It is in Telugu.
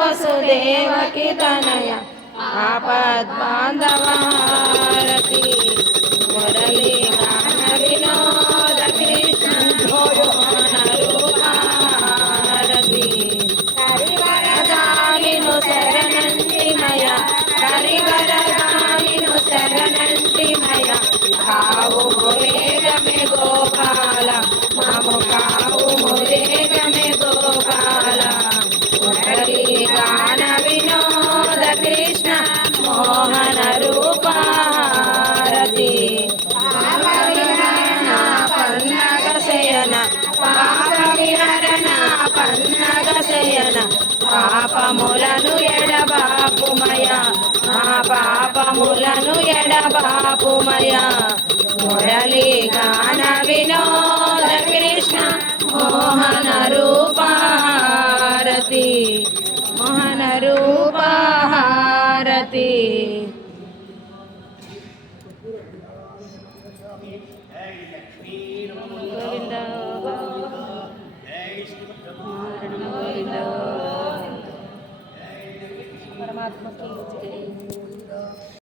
वसुदेवकी तनय आपद्बान्धव हारति मुरली गान विनोद कृष्ण मोहन रूप हारति करिवरदानिनु शरणन्ति मया करिवरदानिनु शरणन्ति मया कावु मुरेगमे गोपाल ममु कावु मुरेगमे गोपाल मुरली गान विनोद कृष्ण मोहन रूप हारति पापविहरण पन्नग शयन पापविहरण पन्नग शयन పాపములను ఎడబాపుమయ మా పాపములను ఎడబాపుమయ మురళీ గాన వినోద కృష్ణ మోహన రూప హారతి మోహన రూప హారతి గోవింద గోవింద परमात्मा की जय।